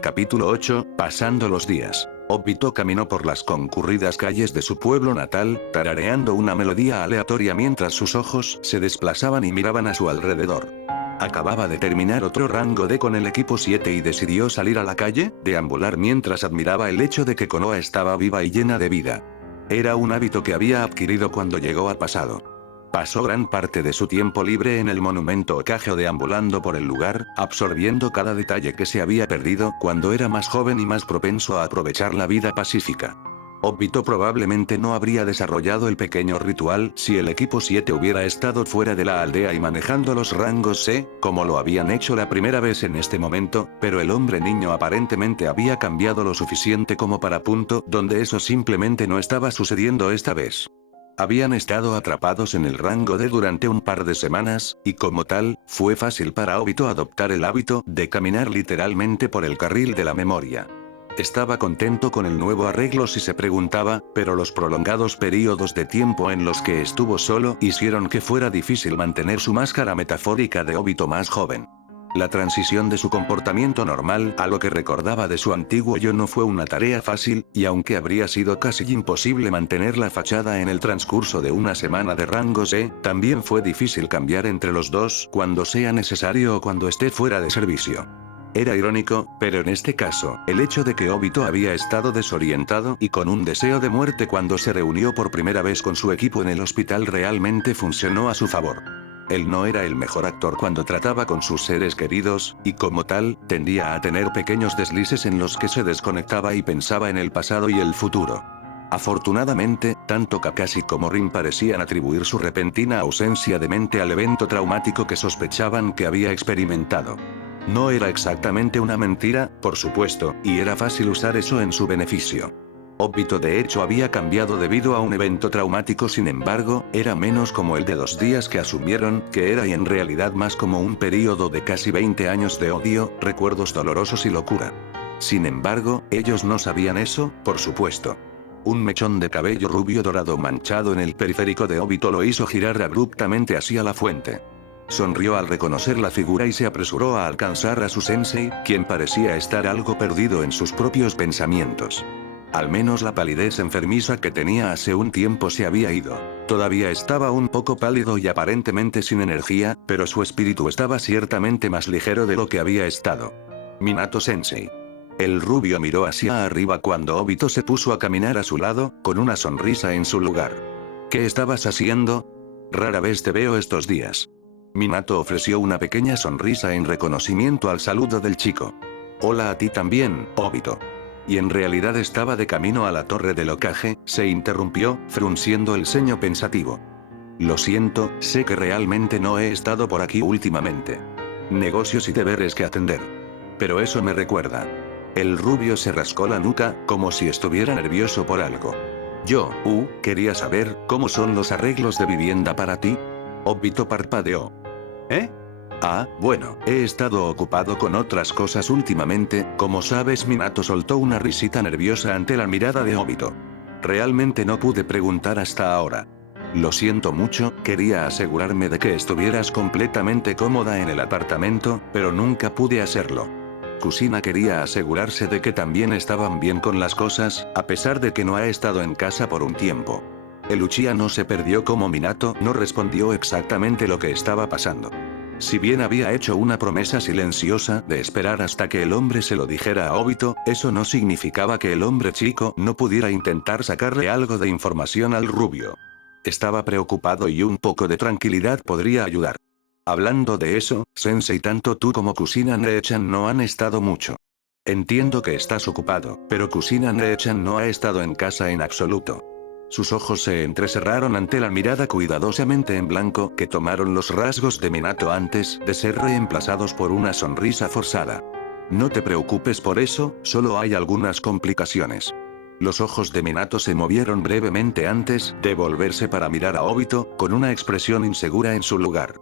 Capítulo 8, pasando los días. Obito caminó por las concurridas calles de su pueblo natal, tarareando una melodía aleatoria mientras sus ojos se desplazaban y miraban a su alrededor. Acababa de terminar otro rango D con el equipo 7 y decidió salir a la calle, deambular mientras admiraba el hecho de que Konoha estaba viva y llena de vida. Era un hábito que había adquirido cuando llegó al pasado. Pasó gran parte de su tiempo libre en el monumento Hokage o deambulando por el lugar, absorbiendo cada detalle que se había perdido cuando era más joven y más propenso a aprovechar la vida pacífica. Obito probablemente no habría desarrollado el pequeño ritual si el equipo 7 hubiera estado fuera de la aldea y manejando los rangos C, como lo habían hecho la primera vez en este momento, pero el hombre niño aparentemente había cambiado lo suficiente como para punto donde eso simplemente no estaba sucediendo esta vez. Habían estado atrapados en el rango D durante un par de semanas, y como tal, fue fácil para Obito adoptar el hábito de caminar literalmente por el carril de la memoria. Estaba contento con el nuevo arreglo si se preguntaba, pero los prolongados periodos de tiempo en los que estuvo solo hicieron que fuera difícil mantener su máscara metafórica de Obito más joven. La transición de su comportamiento normal a lo que recordaba de su antiguo yo no fue una tarea fácil, y aunque habría sido casi imposible mantener la fachada en el transcurso de una semana de rango C, también fue difícil cambiar entre los dos cuando sea necesario o cuando esté fuera de servicio. Era irónico, pero en este caso, el hecho de que Obito había estado desorientado y con un deseo de muerte cuando se reunió por primera vez con su equipo en el hospital realmente funcionó a su favor. Él no era el mejor actor cuando trataba con sus seres queridos, y como tal, tendía a tener pequeños deslices en los que se desconectaba y pensaba en el pasado y el futuro. Afortunadamente, tanto Kakashi como Rin parecían atribuir su repentina ausencia de mente al evento traumático que sospechaban que había experimentado. No era exactamente una mentira, por supuesto, y era fácil usar eso en su beneficio. Obito de hecho había cambiado debido a un evento traumático, sin embargo, era menos como el de 2 días que asumieron que era y en realidad más como un período de casi 20 años de odio, recuerdos dolorosos y locura. Sin embargo, ellos no sabían eso, por supuesto. Un mechón de cabello rubio dorado manchado en el periférico de Obito lo hizo girar abruptamente hacia la fuente. Sonrió al reconocer la figura y se apresuró a alcanzar a su sensei, quien parecía estar algo perdido en sus propios pensamientos. Al menos la palidez enfermiza que tenía hace un tiempo se había ido. Todavía estaba un poco pálido y aparentemente sin energía, pero su espíritu estaba ciertamente más ligero de lo que había estado. Minato-sensei. El rubio miró hacia arriba cuando Obito se puso a caminar a su lado, con una sonrisa en su lugar. ¿Qué estabas haciendo? Rara vez te veo estos días. Minato ofreció una pequeña sonrisa en reconocimiento al saludo del chico. Hola a ti también, Obito. Y en realidad estaba de camino a la torre del Hokage, se interrumpió, frunciendo el ceño pensativo. Lo siento, sé que realmente no he estado por aquí últimamente. Negocios y deberes que atender. Pero eso me recuerda. El rubio se rascó la nuca, como si estuviera nervioso por algo. Quería saber, ¿cómo son los arreglos de vivienda para ti? Obito parpadeó. ¿Eh? Ah, bueno, he estado ocupado con otras cosas últimamente, como sabes. Minato soltó una risita nerviosa ante la mirada de Obito. Realmente no pude preguntar hasta ahora. Lo siento mucho, quería asegurarme de que estuvieras completamente cómoda en el apartamento, pero nunca pude hacerlo. Kusina quería asegurarse de que también estaban bien con las cosas, a pesar de que no ha estado en casa por un tiempo. El Uchiha no se perdió como Minato no respondió exactamente lo que estaba pasando. Si bien había hecho una promesa silenciosa de esperar hasta que el hombre se lo dijera a Obito, eso no significaba que el hombre chico no pudiera intentar sacarle algo de información al rubio. Estaba preocupado y un poco de tranquilidad podría ayudar. Hablando de eso, sensei, tanto tú como Kusina Nee-chan no han estado mucho. Entiendo que estás ocupado, pero Kusina Nee-chan no ha estado en casa en absoluto. Sus ojos se entrecerraron ante la mirada cuidadosamente en blanco que tomaron los rasgos de Minato antes de ser reemplazados por una sonrisa forzada. No te preocupes por eso, solo hay algunas complicaciones. Los ojos de Minato se movieron brevemente antes de volverse para mirar a Obito, con una expresión insegura en su lugar.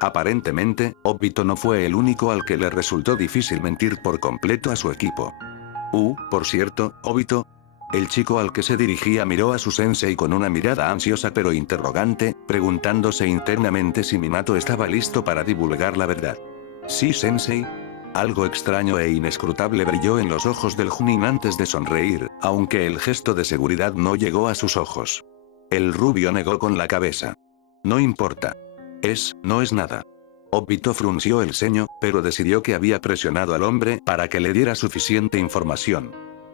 Aparentemente, Obito no fue el único al que le resultó difícil mentir por completo a su equipo. Por cierto, Obito. El chico al que se dirigía miró a su sensei con una mirada ansiosa pero interrogante, preguntándose internamente si Minato estaba listo para divulgar la verdad. Sí, sensei. Algo extraño e inescrutable brilló en los ojos del Junin antes de sonreír, aunque el gesto de seguridad no llegó a sus ojos. El rubio negó con la cabeza. No importa. No es nada. Obito frunció el ceño, pero decidió que había presionado al hombre para que le diera suficiente información.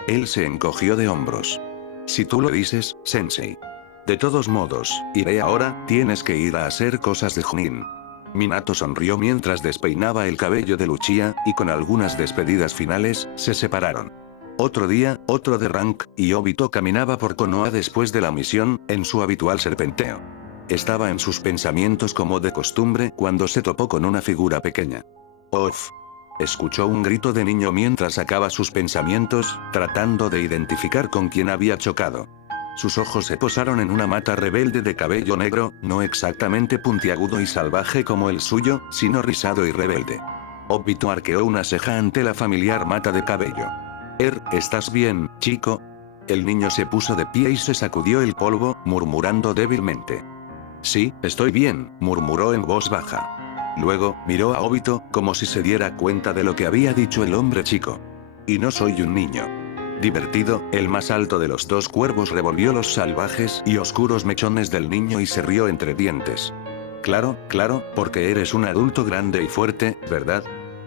Él se encogió de hombros. Si tú lo dices, sensei. De todos modos, iré ahora, tienes que ir a hacer cosas de Junin. Minato sonrió mientras despeinaba el cabello de Luchia, y con algunas despedidas finales, se separaron. Otro día, otro de Rank, y Obito caminaba por Konoha después de la misión, en su habitual serpenteo. Estaba en sus pensamientos como de costumbre cuando se topó con una figura pequeña. ¡Off! Escuchó un grito de niño mientras sacaba sus pensamientos, tratando de identificar con quién había chocado. Sus ojos se posaron en una mata rebelde de cabello negro, no exactamente puntiagudo y salvaje como el suyo, sino rizado y rebelde. Obito arqueó una ceja ante la familiar mata de cabello. ¿Estás bien, chico? El niño se puso de pie y se sacudió el polvo, murmurando débilmente. Sí, estoy bien, murmuró en voz baja. Luego, miró a Obito, como si se diera cuenta de lo que había dicho el hombre chico. Y no soy un niño. Divertido, el más alto de los dos cuervos revolvió los salvajes y oscuros mechones del niño y se rió entre dientes. Claro, porque eres un adulto grande y fuerte, ¿verdad?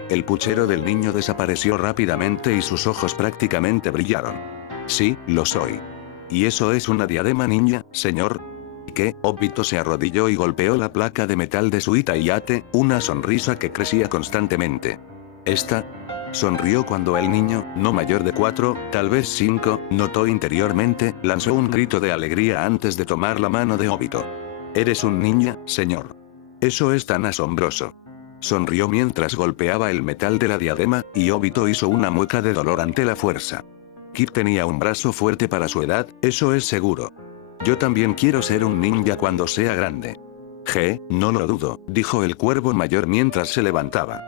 El puchero del niño desapareció rápidamente y sus ojos prácticamente brillaron. Sí, lo soy. ¿Y eso es una diadema ninja, señor? ¿Qué? Obito se arrodilló y golpeó la placa de metal de su Ita-Iyate, una sonrisa que crecía constantemente. Sonrió cuando el niño, no mayor de 4, tal vez 5, notó interiormente, lanzó un grito de alegría antes de tomar la mano de Obito. Eres un ninja, señor. Eso es tan asombroso. Sonrió mientras golpeaba el metal de la diadema, y Obito hizo una mueca de dolor ante la fuerza. Kid tenía un brazo fuerte para su edad, eso es seguro. Yo también quiero ser un ninja cuando sea grande. No lo dudo, dijo el cuervo mayor mientras se levantaba.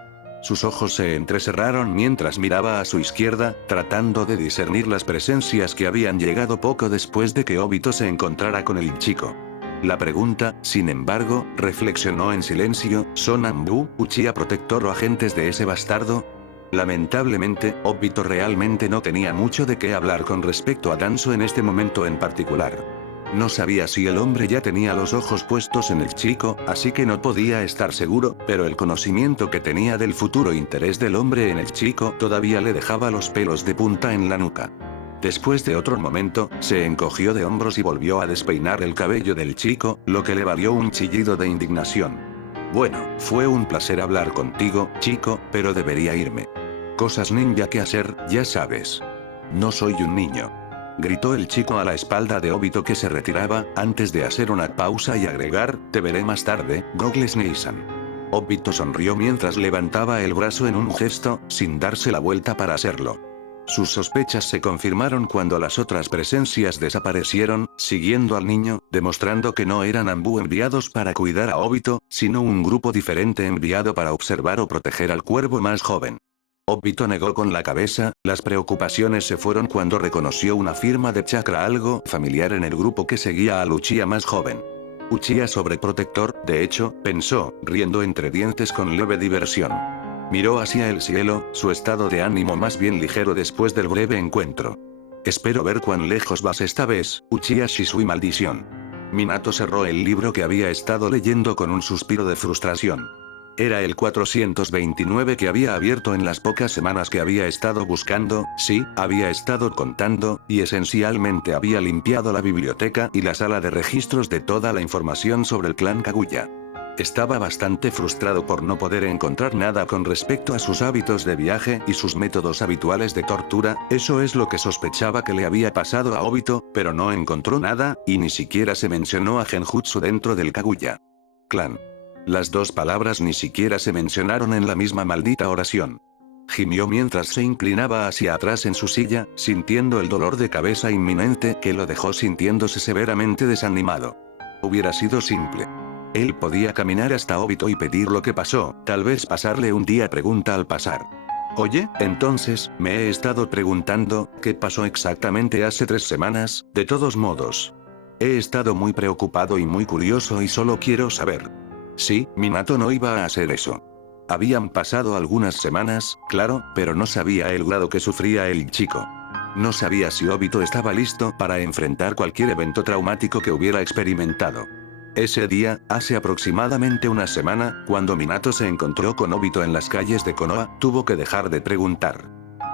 Sus ojos se entrecerraron mientras miraba a su izquierda, tratando de discernir las presencias que habían llegado poco después de que Obito se encontrara con el chico. La pregunta, sin embargo, reflexionó en silencio, ¿son Anbu, Uchiha Protector o agentes de ese bastardo? Lamentablemente, Obito realmente no tenía mucho de qué hablar con respecto a Danzo en este momento en particular. No sabía si el hombre ya tenía los ojos puestos en el chico, así que no podía estar seguro, pero el conocimiento que tenía del futuro interés del hombre en el chico todavía le dejaba los pelos de punta en la nuca. Después de otro momento, se encogió de hombros y volvió a despeinar el cabello del chico, lo que le valió un chillido de indignación. Bueno, fue un placer hablar contigo, chico, pero debería irme. Cosas ninja que hacer, ya sabes. No soy un niño. Gritó el chico a la espalda de Obito que se retiraba, antes de hacer una pausa y agregar, te veré más tarde, Google Sneesan. Obito sonrió mientras levantaba el brazo en un gesto, sin darse la vuelta para hacerlo. Sus sospechas se confirmaron cuando las otras presencias desaparecieron, siguiendo al niño, demostrando que no eran Anbu enviados para cuidar a Obito, sino un grupo diferente enviado para observar o proteger al cuervo más joven. Obito negó con la cabeza, las preocupaciones se fueron cuando reconoció una firma de chakra algo familiar en el grupo que seguía al Uchiha más joven. Uchiha sobreprotector, de hecho, pensó, riendo entre dientes con leve diversión. Miró hacia el cielo, su estado de ánimo más bien ligero después del breve encuentro. Espero ver cuán lejos vas esta vez, Uchiha Shisui maldición. Minato cerró el libro que había estado leyendo con un suspiro de frustración. Era el 429 que había abierto en las pocas semanas que había estado buscando, sí, había estado contando, y esencialmente había limpiado la biblioteca y la sala de registros de toda la información sobre el clan Kaguya. Estaba bastante frustrado por no poder encontrar nada con respecto a sus hábitos de viaje y sus métodos habituales de tortura, eso es lo que sospechaba que le había pasado a Obito, pero no encontró nada, y ni siquiera se mencionó a Genjutsu dentro del Kaguya. Clan. Las dos palabras ni siquiera se mencionaron en la misma maldita oración. Gimió mientras se inclinaba hacia atrás en su silla, sintiendo el dolor de cabeza inminente que lo dejó sintiéndose severamente desanimado. Hubiera sido simple. Él podía caminar hasta Obito y pedir lo que pasó, tal vez pasarle un día pregunta al pasar. Oye, entonces, me he estado preguntando, ¿qué pasó exactamente hace 3 semanas? De todos modos. He estado muy preocupado y muy curioso y solo quiero saber. Sí, Minato no iba a hacer eso. Habían pasado algunas semanas, claro, pero no sabía el grado que sufría el chico. No sabía si Obito estaba listo para enfrentar cualquier evento traumático que hubiera experimentado. Ese día, hace aproximadamente una semana, cuando Minato se encontró con Obito en las calles de Konoha, tuvo que dejar de preguntar.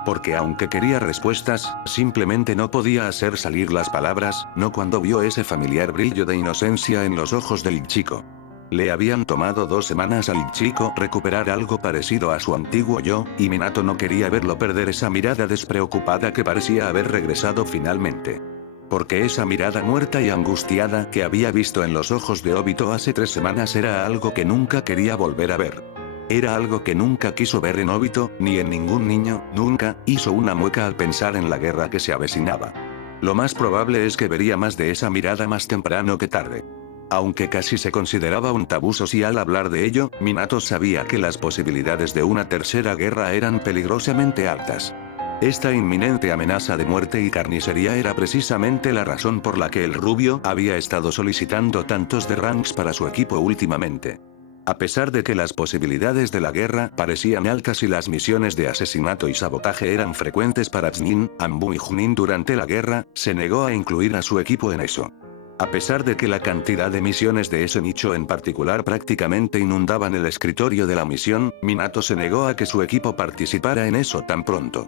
Porque aunque quería respuestas, simplemente no podía hacer salir las palabras, no cuando vio ese familiar brillo de inocencia en los ojos del chico. Le habían tomado 2 semanas al chico recuperar algo parecido a su antiguo yo, y Minato no quería verlo perder esa mirada despreocupada que parecía haber regresado finalmente. Porque esa mirada muerta y angustiada que había visto en los ojos de Obito hace 3 semanas era algo que nunca quería volver a ver. Era algo que nunca quiso ver en Obito, ni en ningún niño, nunca. Hizo una mueca al pensar en la guerra que se avecinaba. Lo más probable es que vería más de esa mirada más temprano que tarde. Aunque casi se consideraba un tabú social hablar de ello, Minato sabía que las posibilidades de una tercera guerra eran peligrosamente altas. Esta inminente amenaza de muerte y carnicería era precisamente la razón por la que el rubio había estado solicitando tantos de ranks para su equipo últimamente. A pesar de que las posibilidades de la guerra parecían altas y las misiones de asesinato y sabotaje eran frecuentes para Chunin, Anbu y Junin durante la guerra, se negó a incluir a su equipo en eso. A pesar de que la cantidad de misiones de ese nicho en particular prácticamente inundaban el escritorio de la misión, Minato se negó a que su equipo participara en eso tan pronto.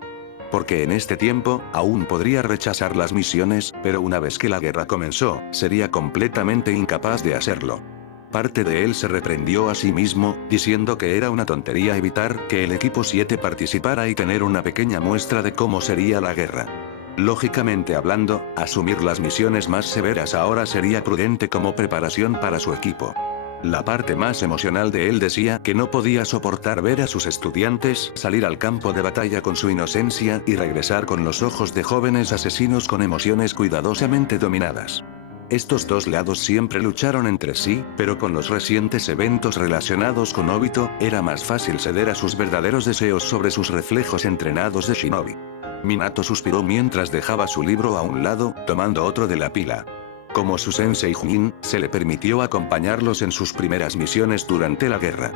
Porque en este tiempo, aún podría rechazar las misiones, pero una vez que la guerra comenzó, sería completamente incapaz de hacerlo. Parte de él se reprendió a sí mismo, diciendo que era una tontería evitar que el equipo 7 participara y tener una pequeña muestra de cómo sería la guerra. Lógicamente hablando, asumir las misiones más severas ahora sería prudente como preparación para su equipo. La parte más emocional de él decía que no podía soportar ver a sus estudiantes salir al campo de batalla con su inocencia y regresar con los ojos de jóvenes asesinos con emociones cuidadosamente dominadas. Estos dos lados siempre lucharon entre sí, pero con los recientes eventos relacionados con Obito, era más fácil ceder a sus verdaderos deseos sobre sus reflejos entrenados de shinobi. Minato suspiró mientras dejaba su libro a un lado, tomando otro de la pila. Como su sensei Junin, se le permitió acompañarlos en sus primeras misiones durante la guerra.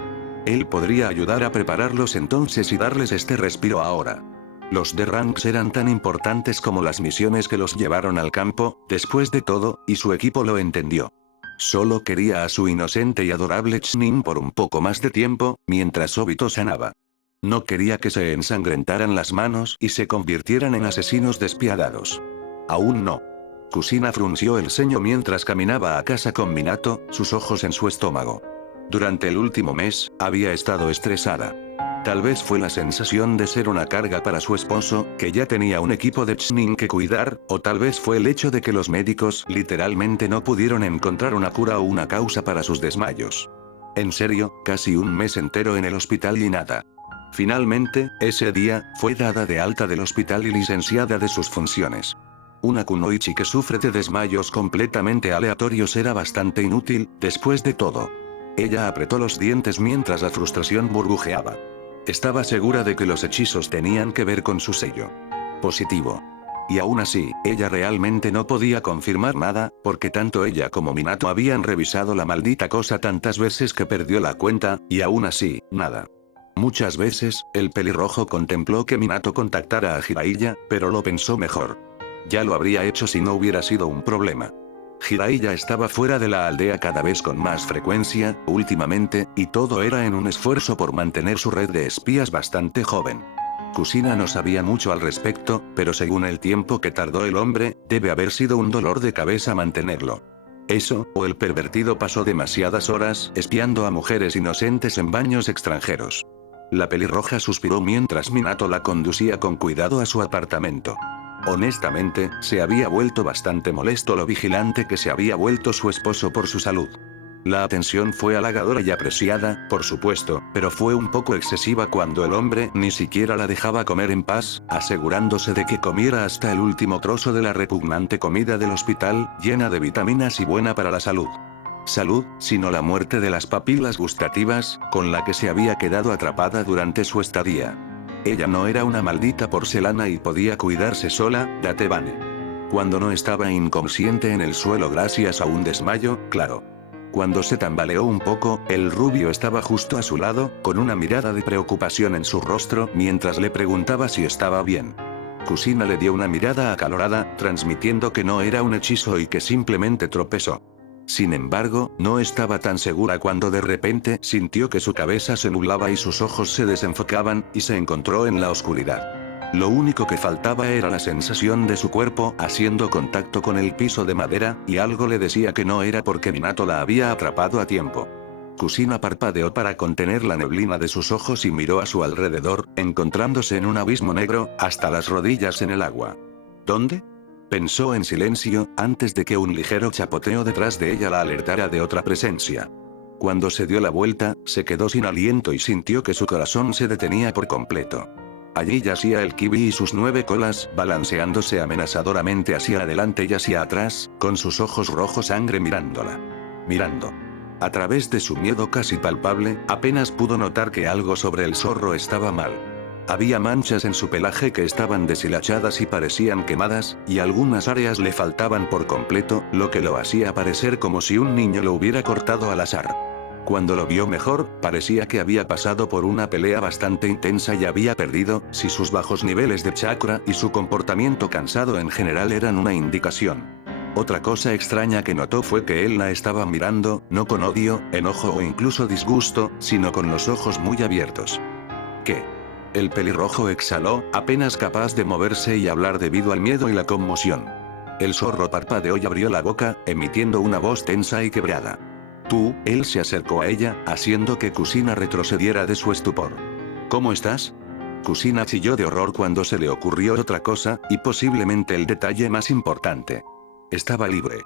Él podría ayudar a prepararlos entonces y darles este respiro ahora. Los D-Ranks eran tan importantes como las misiones que los llevaron al campo, después de todo, y su equipo lo entendió. Solo quería a su inocente y adorable Chunin por un poco más de tiempo, mientras Obito sanaba. No quería que se ensangrentaran las manos y se convirtieran en asesinos despiadados. Aún no. Kusina frunció el ceño mientras caminaba a casa con Minato, sus ojos en su estómago. Durante el último mes, había estado estresada. Tal vez fue la sensación de ser una carga para su esposo, que ya tenía un equipo de Chunin que cuidar, o tal vez fue el hecho de que los médicos literalmente no pudieron encontrar una cura o una causa para sus desmayos. En serio, casi un mes entero en el hospital y nada. Finalmente, ese día, fue dada de alta del hospital y licenciada de sus funciones. Una kunoichi que sufre de desmayos completamente aleatorios era bastante inútil, después de todo. Ella apretó los dientes mientras la frustración burbujeaba. Estaba segura de que los hechizos tenían que ver con su sello positivo. Y aún así, ella realmente no podía confirmar nada, porque tanto ella como Minato habían revisado la maldita cosa tantas veces que perdió la cuenta, y aún así, nada. Muchas veces, el pelirrojo contempló que Minato contactara a Jiraiya, pero lo pensó mejor. Ya lo habría hecho si no hubiera sido un problema. Jiraiya estaba fuera de la aldea cada vez con más frecuencia, últimamente, y todo era en un esfuerzo por mantener su red de espías bastante joven. Kusina no sabía mucho al respecto, pero según el tiempo que tardó el hombre, debe haber sido un dolor de cabeza mantenerlo. Eso, o el pervertido pasó demasiadas horas espiando a mujeres inocentes en baños extranjeros. La pelirroja suspiró mientras Minato la conducía con cuidado a su apartamento. Honestamente, se había vuelto bastante molesto lo vigilante que se había vuelto su esposo por su salud. La atención fue halagadora y apreciada, por supuesto, pero fue un poco excesiva cuando el hombre ni siquiera la dejaba comer en paz, asegurándose de que comiera hasta el último trozo de la repugnante comida del hospital, llena de vitaminas y buena para la salud. Salud, sino la muerte de las papilas gustativas, con la que se había quedado atrapada durante su estadía. Ella no era una maldita porcelana y podía cuidarse sola, Datebane. Cuando no estaba inconsciente en el suelo gracias a un desmayo, claro. Cuando se tambaleó un poco, el rubio estaba justo a su lado, con una mirada de preocupación en su rostro, mientras le preguntaba si estaba bien. Kusina le dio una mirada acalorada, transmitiendo que no era un hechizo y que simplemente tropezó. Sin embargo, no estaba tan segura cuando de repente sintió que su cabeza se nublaba y sus ojos se desenfocaban, y se encontró en la oscuridad. Lo único que faltaba era la sensación de su cuerpo haciendo contacto con el piso de madera, y algo le decía que no era porque Minato la había atrapado a tiempo. Kusina parpadeó para contener la neblina de sus ojos y miró a su alrededor, encontrándose en un abismo negro, hasta las rodillas en el agua. ¿Dónde? Pensó en silencio, antes de que un ligero chapoteo detrás de ella la alertara de otra presencia. Cuando se dio la vuelta, se quedó sin aliento y sintió que su corazón se detenía por completo. Allí yacía el Kibi y sus 9 colas, balanceándose amenazadoramente hacia adelante y hacia atrás, con sus ojos rojo sangre mirándola. Mirando. A través de su miedo casi palpable, apenas pudo notar que algo sobre el zorro estaba mal. Había manchas en su pelaje que estaban deshilachadas y parecían quemadas, y algunas áreas le faltaban por completo, lo que lo hacía parecer como si un niño lo hubiera cortado al azar. Cuando lo vio mejor, parecía que había pasado por una pelea bastante intensa y había perdido, si sus bajos niveles de chakra y su comportamiento cansado en general eran una indicación. Otra cosa extraña que notó fue que él la estaba mirando, no con odio, enojo o incluso disgusto, sino con los ojos muy abiertos. ¿Qué? El pelirrojo exhaló, apenas capaz de moverse y hablar debido al miedo y la conmoción. El zorro parpadeó y abrió la boca, emitiendo una voz tensa y quebrada. Tú, él se acercó a ella, haciendo que Kusina retrocediera de su estupor. ¿Cómo estás? Kusina chilló de horror cuando se le ocurrió otra cosa, y posiblemente el detalle más importante. Estaba libre.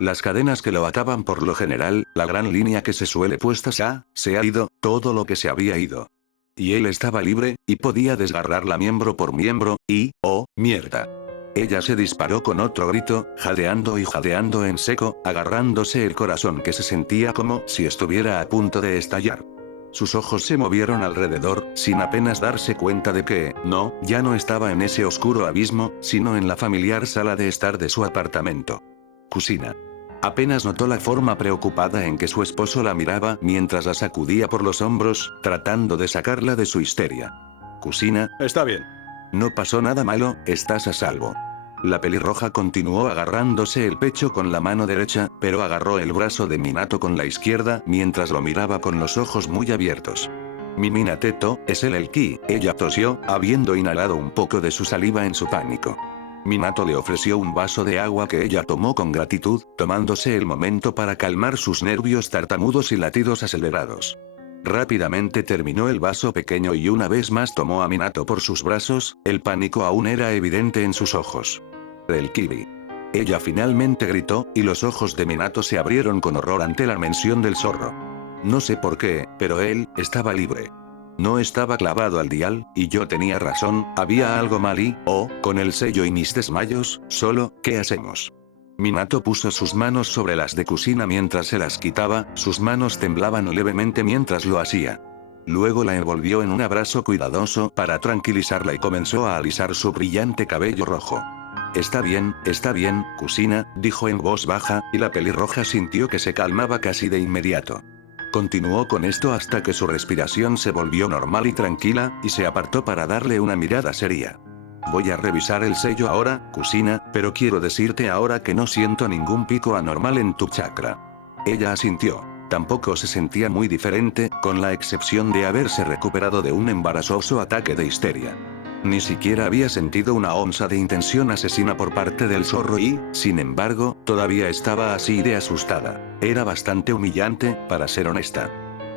Las cadenas que lo ataban por lo general, la gran línea que se suele puesta se ha ido, todo lo que se había ido. Y él estaba libre, y podía desgarrarla miembro por miembro, y, oh, mierda. Ella se disparó con otro grito, jadeando y jadeando en seco, agarrándose el corazón que se sentía como si estuviera a punto de estallar. Sus ojos se movieron alrededor, sin apenas darse cuenta de que, no, ya no estaba en ese oscuro abismo, sino en la familiar sala de estar de su apartamento. Kusina. Apenas notó la forma preocupada en que su esposo la miraba mientras la sacudía por los hombros, tratando de sacarla de su histeria. Kusina. Está bien. No pasó nada malo, estás a salvo. La pelirroja continuó agarrándose el pecho con la mano derecha, pero agarró el brazo de Minato con la izquierda, mientras lo miraba con los ojos muy abiertos. Mi Minateto, es él el Ki, ella tosió, habiendo inhalado un poco de su saliva en su pánico. Minato le ofreció un vaso de agua que ella tomó con gratitud, tomándose el momento para calmar sus nervios tartamudos y latidos acelerados. Rápidamente terminó el vaso pequeño y una vez más tomó a Minato por sus brazos, el pánico aún era evidente en sus ojos. El Kibi. Ella finalmente gritó, y los ojos de Minato se abrieron con horror ante la mención del zorro. No sé por qué, pero él, estaba libre. No estaba clavado al dial, y yo tenía razón, había algo mal y, con el sello y mis desmayos, solo, ¿qué hacemos? Minato puso sus manos sobre las de Kusina mientras se las quitaba, sus manos temblaban levemente mientras lo hacía. Luego la envolvió en un abrazo cuidadoso para tranquilizarla y comenzó a alisar su brillante cabello rojo. Está bien, Kusina, dijo en voz baja, y la pelirroja sintió que se calmaba casi de inmediato. Continuó con esto hasta que su respiración se volvió normal y tranquila, y se apartó para darle una mirada seria. Voy a revisar el sello ahora, Kusina, pero quiero decirte ahora que no siento ningún pico anormal en tu chakra. Ella asintió. Tampoco se sentía muy diferente, con la excepción de haberse recuperado de un embarazoso ataque de histeria. Ni siquiera había sentido una onza de intención asesina por parte del zorro y, sin embargo, todavía estaba así de asustada. Era bastante humillante, para ser honesta.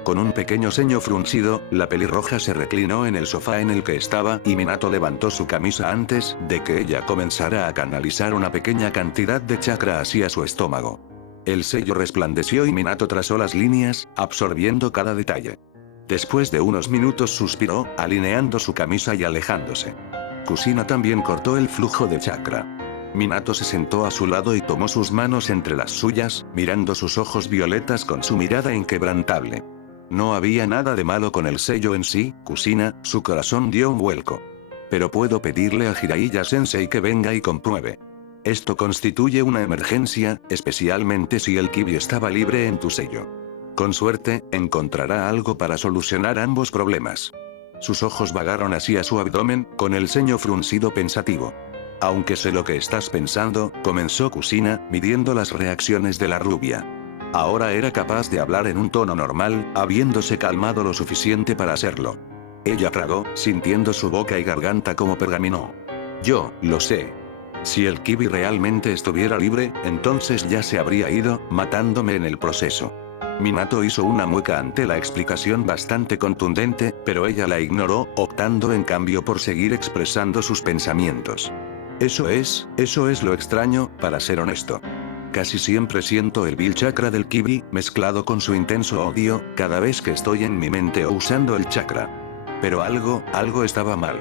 Con un pequeño ceño fruncido, la pelirroja se reclinó en el sofá en el que estaba y Minato levantó su camisa antes de que ella comenzara a canalizar una pequeña cantidad de chakra hacia su estómago. El sello resplandeció y Minato trazó las líneas, absorbiendo cada detalle. Después de unos minutos suspiró, alineando su camisa y alejándose. Kusina también cortó el flujo de chakra. Minato se sentó a su lado y tomó sus manos entre las suyas, mirando sus ojos violetas con su mirada inquebrantable. No había nada de malo con el sello en sí, Kusina, su corazón dio un vuelco. Pero puedo pedirle a Jiraiya Sensei que venga y compruebe. Esto constituye una emergencia, especialmente si el kibi estaba libre en tu sello. Con suerte, encontrará algo para solucionar ambos problemas. Sus ojos vagaron hacia su abdomen, con el ceño fruncido pensativo. Aunque sé lo que estás pensando, comenzó Kusina, midiendo las reacciones de la rubia. Ahora era capaz de hablar en un tono normal, habiéndose calmado lo suficiente para hacerlo. Ella tragó, sintiendo su boca y garganta como pergaminó. Yo, lo sé. Si el kibi realmente estuviera libre, entonces ya se habría ido, matándome en el proceso. Minato hizo una mueca ante la explicación bastante contundente, pero ella la ignoró, optando en cambio por seguir expresando sus pensamientos. Eso es lo extraño, para ser honesto. Casi siempre siento el vil chakra del kibi, mezclado con su intenso odio, cada vez que estoy en mi mente o usando el chakra. Pero algo estaba mal.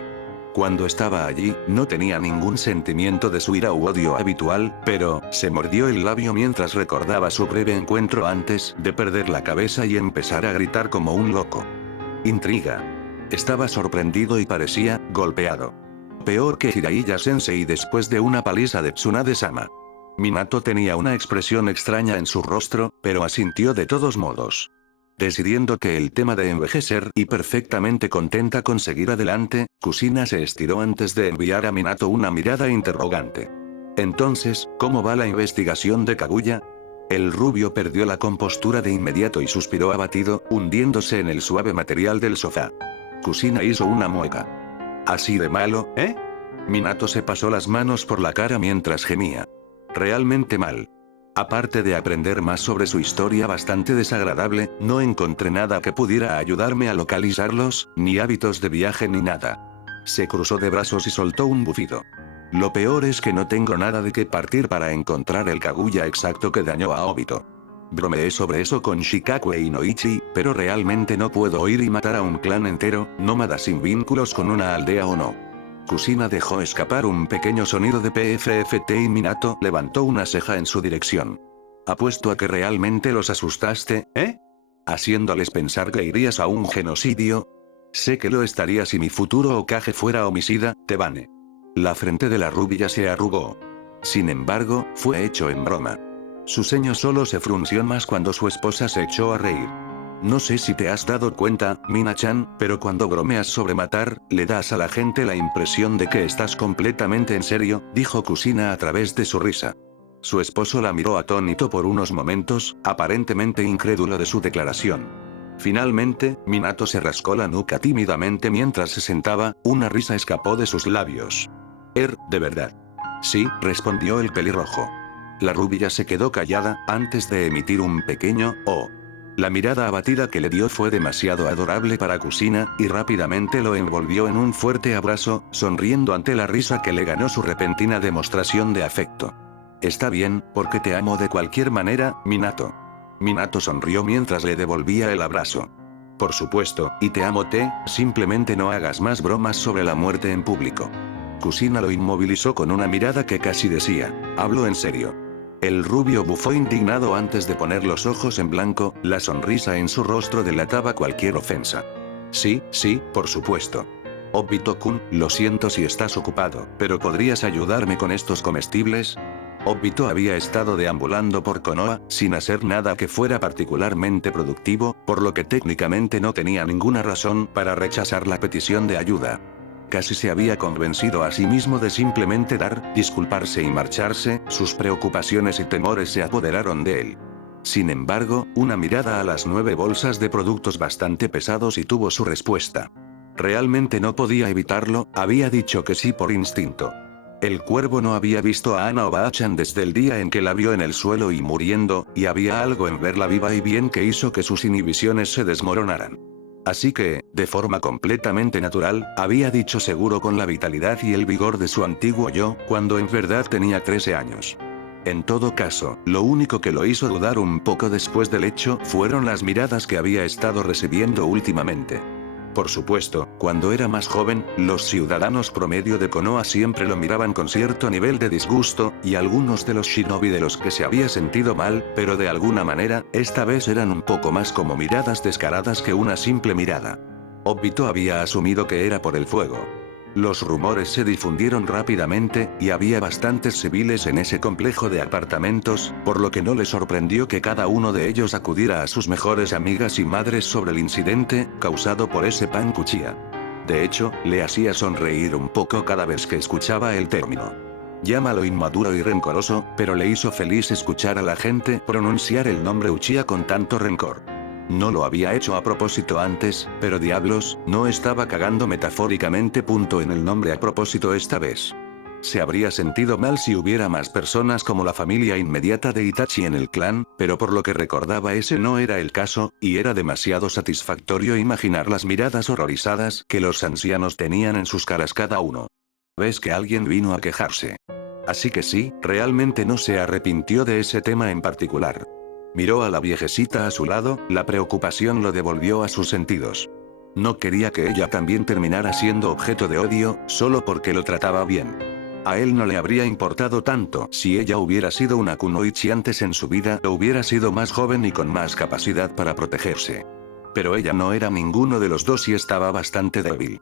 Cuando estaba allí, no tenía ningún sentimiento de su ira u odio habitual, pero, se mordió el labio mientras recordaba su breve encuentro antes de perder la cabeza y empezar a gritar como un loco. Intriga. Estaba sorprendido y parecía, golpeado. Peor que Jiraiya-sensei después de una paliza de Tsunade-sama. Minato tenía una expresión extraña en su rostro, pero asintió de todos modos. Decidiendo que el tema de envejecer y perfectamente contenta con seguir adelante, Kusina se estiró antes de enviar a Minato una mirada interrogante. Entonces, ¿cómo va la investigación de Kaguya? El rubio perdió la compostura de inmediato y suspiró abatido, hundiéndose en el suave material del sofá. Kusina hizo una mueca. ¿Así de malo, eh? Minato se pasó las manos por la cara mientras gemía. Realmente mal. Aparte de aprender más sobre su historia bastante desagradable, no encontré nada que pudiera ayudarme a localizarlos, ni hábitos de viaje ni nada. Se cruzó de brazos y soltó un bufido. Lo peor es que no tengo nada de qué partir para encontrar el Kaguya exacto que dañó a Obito. Bromeé sobre eso con Shikakue y Noichi, pero realmente no puedo ir y matar a un clan entero, nómada sin vínculos con una aldea o no. Kusina dejó escapar un pequeño sonido de PFFT y Minato levantó una ceja en su dirección. Apuesto a que realmente los asustaste, ¿eh? Haciéndoles pensar que irías a un genocidio. Sé que lo estaría si mi futuro Hokage fuera homicida, Tebane. La frente de la rubia se arrugó. Sin embargo, fue hecho en broma. Su ceño solo se frunció más cuando su esposa se echó a reír. No sé si te has dado cuenta, Mina-chan, pero cuando bromeas sobre matar, le das a la gente la impresión de que estás completamente en serio, dijo Kusina a través de su risa. Su esposo la miró atónito por unos momentos, aparentemente incrédulo de su declaración. Finalmente, Minato se rascó la nuca tímidamente mientras se sentaba, una risa escapó de sus labios. ¿De verdad? Sí, respondió el pelirrojo. La rubia se quedó callada, antes de emitir un pequeño «oh». La mirada abatida que le dio fue demasiado adorable para Kusina, y rápidamente lo envolvió en un fuerte abrazo, sonriendo ante la risa que le ganó su repentina demostración de afecto. Está bien, porque te amo de cualquier manera, Minato. Minato sonrió mientras le devolvía el abrazo. Por supuesto, y te amo simplemente no hagas más bromas sobre la muerte en público. Kusina lo inmovilizó con una mirada que casi decía, hablo en serio. El rubio bufó indignado antes de poner los ojos en blanco, la sonrisa en su rostro delataba cualquier ofensa. Sí, por supuesto. Obito-kun, lo siento si estás ocupado, pero ¿podrías ayudarme con estos comestibles? Obito había estado deambulando por Konoha, sin hacer nada que fuera particularmente productivo, por lo que técnicamente no tenía ninguna razón para rechazar la petición de ayuda. Casi se había convencido a sí mismo de simplemente dar, disculparse y marcharse, sus preocupaciones y temores se apoderaron de él. Sin embargo, una mirada a las 9 bolsas de productos bastante pesados y tuvo su respuesta. Realmente no podía evitarlo, había dicho que sí por instinto. El cuervo no había visto a Ana Obachan desde el día en que la vio en el suelo y muriendo, y había algo en verla viva y bien que hizo que sus inhibiciones se desmoronaran. Así que, de forma completamente natural, había dicho seguro con la vitalidad y el vigor de su antiguo yo, cuando en verdad tenía 13 años. En todo caso, lo único que lo hizo dudar un poco después del hecho fueron las miradas que había estado recibiendo últimamente. Por supuesto, cuando era más joven, los ciudadanos promedio de Konoha siempre lo miraban con cierto nivel de disgusto, y algunos de los shinobi de los que se había sentido mal, pero de alguna manera, esta vez eran un poco más como miradas descaradas que una simple mirada. Obito había asumido que era por el fuego. Los rumores se difundieron rápidamente, y había bastantes civiles en ese complejo de apartamentos, por lo que no le sorprendió que cada uno de ellos acudiera a sus mejores amigas y madres sobre el incidente, causado por ese pan cuchilla. De hecho, le hacía sonreír un poco cada vez que escuchaba el término. Llámalo inmaduro y rencoroso, pero le hizo feliz escuchar a la gente pronunciar el nombre Uchiha con tanto rencor. No lo había hecho a propósito antes, pero diablos, no estaba cagando metafóricamente en el nombre a propósito esta vez. Se habría sentido mal si hubiera más personas como la familia inmediata de Itachi en el clan, pero por lo que recordaba ese no era el caso, y era demasiado satisfactorio imaginar las miradas horrorizadas que los ancianos tenían en sus caras cada uno. ¿Ves que alguien vino a quejarse? Así que sí, realmente no se arrepintió de ese tema en particular. Miró a la viejecita a su lado, la preocupación lo devolvió a sus sentidos. No quería que ella también terminara siendo objeto de odio, solo porque lo trataba bien. A él no le habría importado tanto si ella hubiera sido una kunoichi antes en su vida o hubiera sido más joven y con más capacidad para protegerse. Pero ella no era ninguno de los dos y estaba bastante débil.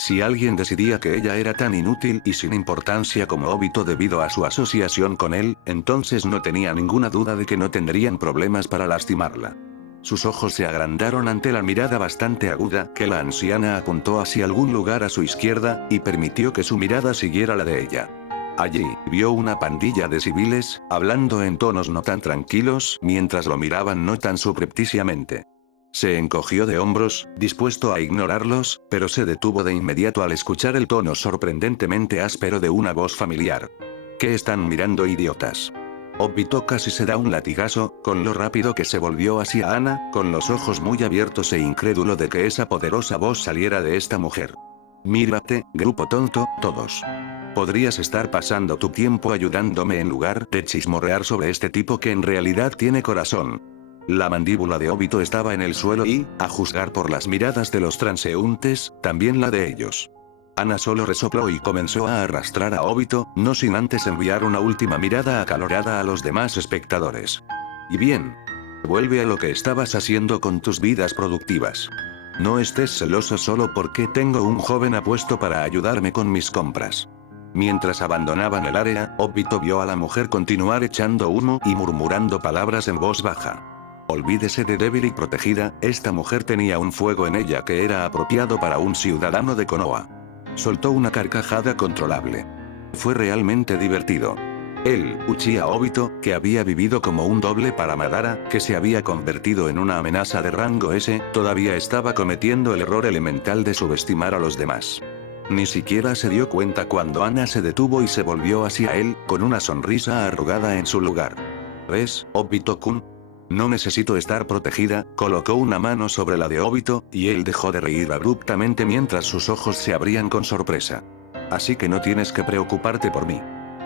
Si alguien decidía que ella era tan inútil y sin importancia como Obito debido a su asociación con él, entonces no tenía ninguna duda de que no tendrían problemas para lastimarla. Sus ojos se agrandaron ante la mirada bastante aguda que la anciana apuntó hacia algún lugar a su izquierda, y permitió que su mirada siguiera la de ella. Allí, vio una pandilla de civiles, hablando en tonos no tan tranquilos, mientras lo miraban no tan subrepticiamente. Se encogió de hombros, dispuesto a ignorarlos, pero se detuvo de inmediato al escuchar el tono sorprendentemente áspero de una voz familiar. ¿Qué están mirando, idiotas? Obito casi se da un latigazo, con lo rápido que se volvió hacia Ana, con los ojos muy abiertos e incrédulo de que esa poderosa voz saliera de esta mujer. Mírate, grupo tonto, todos. Podrías estar pasando tu tiempo ayudándome en lugar de chismorrear sobre este tipo que en realidad tiene corazón. La mandíbula de Obito estaba en el suelo y, a juzgar por las miradas de los transeúntes, también la de ellos. Ana solo resopló y comenzó a arrastrar a Obito, no sin antes enviar una última mirada acalorada a los demás espectadores. Y bien. Vuelve a lo que estabas haciendo con tus vidas productivas. No estés celoso solo porque tengo un joven apuesto para ayudarme con mis compras. Mientras abandonaban el área, Obito vio a la mujer continuar echando humo y murmurando palabras en voz baja. Olvídese de débil y protegida, esta mujer tenía un fuego en ella que era apropiado para un ciudadano de Konoha. Soltó una carcajada controlable. Fue realmente divertido. Él, Uchiha Obito, que había vivido como un doble para Madara, que se había convertido en una amenaza de rango S, todavía estaba cometiendo el error elemental de subestimar a los demás. Ni siquiera se dio cuenta cuando Ana se detuvo y se volvió hacia él, con una sonrisa arrugada en su lugar. ¿Ves, Obito-kun? No necesito estar protegida, colocó una mano sobre la de Obito, y él dejó de reír abruptamente mientras sus ojos se abrían con sorpresa. Así que no tienes que preocuparte por mí.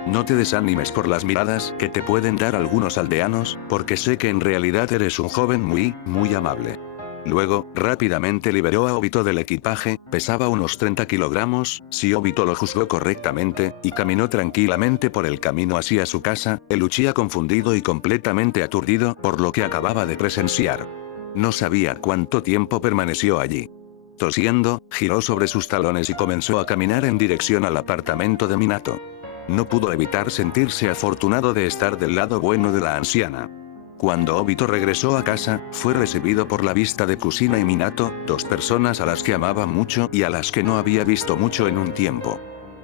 No te desanimes por las miradas que te pueden dar algunos aldeanos, porque sé que en realidad eres un joven muy amable. Luego, rápidamente liberó a Obito del equipaje, pesaba unos 30 kilogramos, si Obito lo juzgó correctamente, y caminó tranquilamente por el camino hacia su casa, el Uchiha confundido y completamente aturdido por lo que acababa de presenciar. No sabía cuánto tiempo permaneció allí. Tosiendo, giró sobre sus talones y comenzó a caminar en dirección al apartamento de Minato. No pudo evitar sentirse afortunado de estar del lado bueno de la anciana. Cuando Obito regresó a casa, fue recibido por la vista de Kusina y Minato, dos personas a las que amaba mucho y a las que no había visto mucho en un tiempo.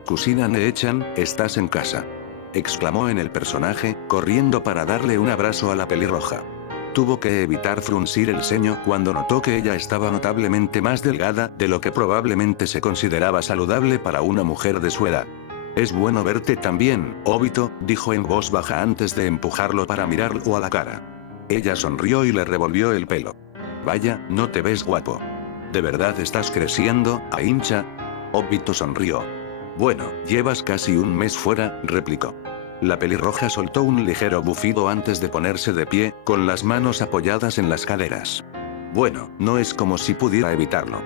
Kusina Ne-chan, ¿estás en casa?, exclamó en el personaje, corriendo para darle un abrazo a la pelirroja. Tuvo que evitar fruncir el ceño cuando notó que ella estaba notablemente más delgada de lo que probablemente se consideraba saludable para una mujer de su edad. Es bueno verte también, Obito, dijo en voz baja antes de empujarlo para mirarlo a la cara. Ella sonrió y le revolvió el pelo. Vaya, no te ves guapo. ¿De verdad estás creciendo, Aincha? Obito sonrió. Bueno, llevas casi un mes fuera, replicó. La pelirroja soltó un ligero bufido antes de ponerse de pie, con las manos apoyadas en las caderas. Bueno, no es como si pudiera evitarlo.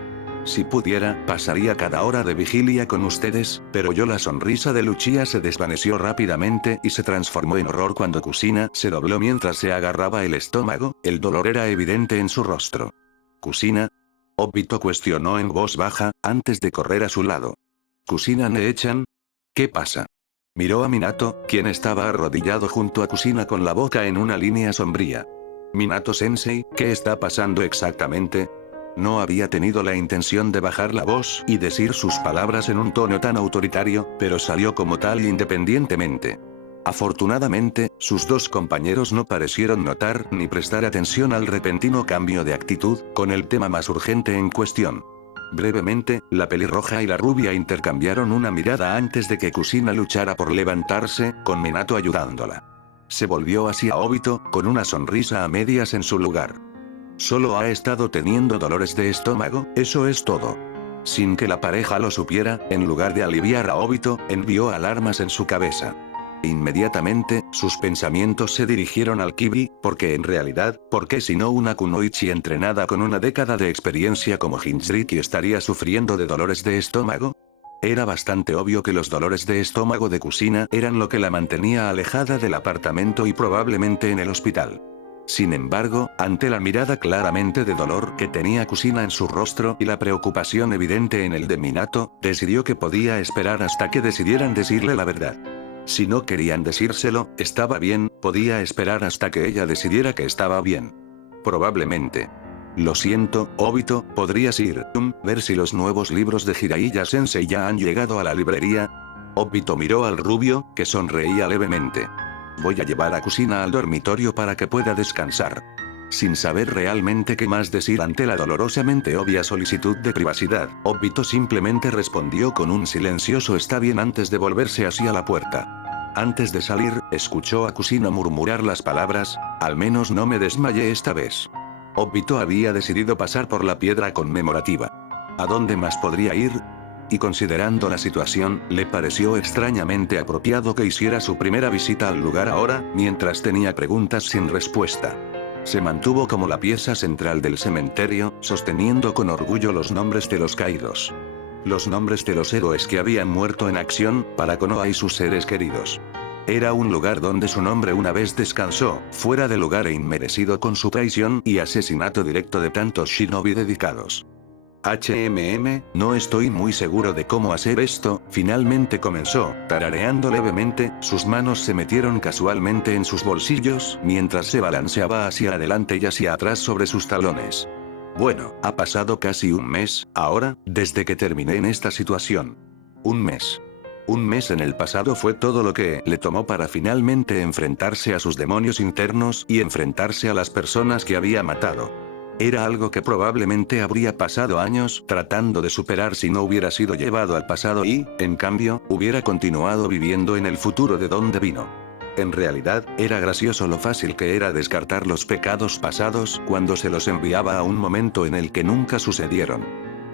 Si pudiera, pasaría cada hora de vigilia con ustedes, pero la sonrisa de Uchiha se desvaneció rápidamente y se transformó en horror cuando Kusina se dobló mientras se agarraba el estómago, el dolor era evidente en su rostro. ¿Kusina? Obito cuestionó en voz baja, antes de correr a su lado. ¿Kusina Nechan? ¿Qué pasa? Miró a Minato, quien estaba arrodillado junto a Kusina con la boca en una línea sombría. Minato-sensei, ¿qué está pasando exactamente? No había tenido la intención de bajar la voz y decir sus palabras en un tono tan autoritario, pero salió como tal independientemente. Afortunadamente, sus dos compañeros no parecieron notar ni prestar atención al repentino cambio de actitud, con el tema más urgente en cuestión. Brevemente, la pelirroja y la rubia intercambiaron una mirada antes de que Kusina luchara por levantarse, con Minato ayudándola. Se volvió hacia Obito, con una sonrisa a medias en su lugar. Solo ha estado teniendo dolores de estómago, eso es todo. Sin que la pareja lo supiera, en lugar de aliviar a Obito, envió alarmas en su cabeza. Inmediatamente, sus pensamientos se dirigieron al Kibi, porque en realidad, ¿por qué si no una kunoichi entrenada con una década de experiencia como Jinchuriki estaría sufriendo de dolores de estómago? Era bastante obvio que los dolores de estómago de Kusina eran lo que la mantenía alejada del apartamento y probablemente en el hospital. Sin embargo, ante la mirada claramente de dolor que tenía Kusina en su rostro y la preocupación evidente en el de Minato, decidió que podía esperar hasta que decidieran decirle la verdad. Si no querían decírselo, estaba bien, podía esperar hasta que ella decidiera que estaba bien. Probablemente. Lo siento, Obito, ¿podrías ir, ver si los nuevos libros de Jiraiya Sensei ya han llegado a la librería? Obito miró al rubio, que sonreía levemente. Voy a llevar a Kusina al dormitorio para que pueda descansar. Sin saber realmente qué más decir ante la dolorosamente obvia solicitud de privacidad, Obito simplemente respondió con un silencioso está bien antes de volverse hacia la puerta. Antes de salir, escuchó a Kusina murmurar las palabras, al menos no me desmayé esta vez. Obito había decidido pasar por la piedra conmemorativa. ¿A dónde más podría ir? Y considerando la situación, le pareció extrañamente apropiado que hiciera su primera visita al lugar ahora, mientras tenía preguntas sin respuesta. Se mantuvo como la pieza central del cementerio, sosteniendo con orgullo los nombres de los caídos. Los nombres de los héroes que habían muerto en acción, para Konoha y sus seres queridos. Era un lugar donde su nombre una vez descansó, fuera de lugar e inmerecido con su traición y asesinato directo de tantos shinobi dedicados. No estoy muy seguro de cómo hacer esto, finalmente comenzó, tarareando levemente, sus manos se metieron casualmente en sus bolsillos, mientras se balanceaba hacia adelante y hacia atrás sobre sus talones. Bueno, ha pasado casi un mes, ahora, desde que terminé en esta situación. Un mes. Un mes en el pasado fue todo lo que le tomó para finalmente enfrentarse a sus demonios internos y enfrentarse a las personas que había matado. Era algo que probablemente habría pasado años tratando de superar si no hubiera sido llevado al pasado y, en cambio, hubiera continuado viviendo en el futuro de donde vino. En realidad, era gracioso lo fácil que era descartar los pecados pasados cuando se los enviaba a un momento en el que nunca sucedieron.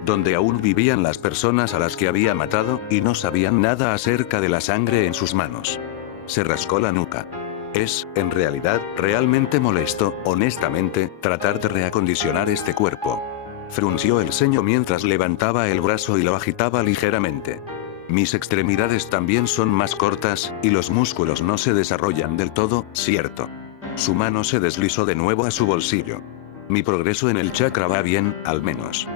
Donde aún vivían las personas a las que había matado, y no sabían nada acerca de la sangre en sus manos. Se rascó la nuca. Es, en realidad, realmente molesto, honestamente, tratar de reacondicionar este cuerpo. Frunció el ceño mientras levantaba el brazo y lo agitaba ligeramente. Mis extremidades también son más cortas, y los músculos no se desarrollan del todo, ¿cierto? Su mano se deslizó de nuevo a su bolsillo. Mi progreso en el chakra va bien, al menos.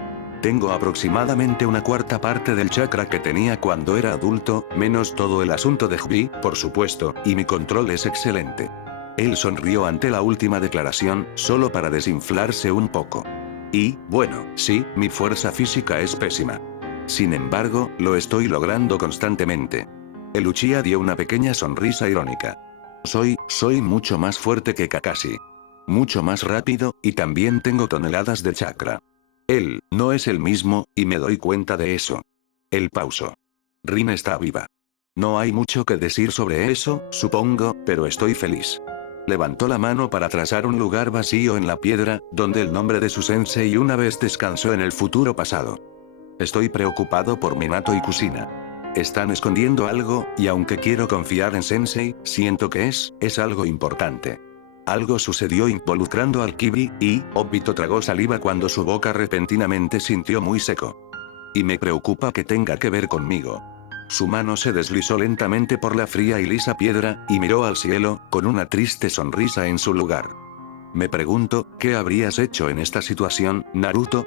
Tengo aproximadamente una cuarta parte del chakra que tenía cuando era adulto, menos todo el asunto de Hbi, por supuesto, y mi control es excelente. Él sonrió ante la última declaración, solo para desinflarse un poco. Y, bueno, sí, mi fuerza física es pésima. Sin embargo, lo estoy logrando constantemente. El Uchiha dio una pequeña sonrisa irónica. Soy mucho más fuerte que Kakashi. Mucho más rápido, y también tengo toneladas de chakra. Él, no es el mismo, y me doy cuenta de eso. Él pausó. Rin está viva. No hay mucho que decir sobre eso, supongo, pero estoy feliz. Levantó la mano para trazar un lugar vacío en la piedra, donde el nombre de su sensei una vez descansó en el futuro pasado. Estoy preocupado por Minato y Kusina. Están escondiendo algo, y aunque quiero confiar en Sensei, siento que es algo importante. Algo sucedió involucrando al Kibi, y, Obito tragó saliva cuando su boca repentinamente sintió muy seco. Y me preocupa que tenga que ver conmigo. Su mano se deslizó lentamente por la fría y lisa piedra, y miró al cielo, con una triste sonrisa en su lugar. Me pregunto, ¿qué habrías hecho en esta situación, Naruto?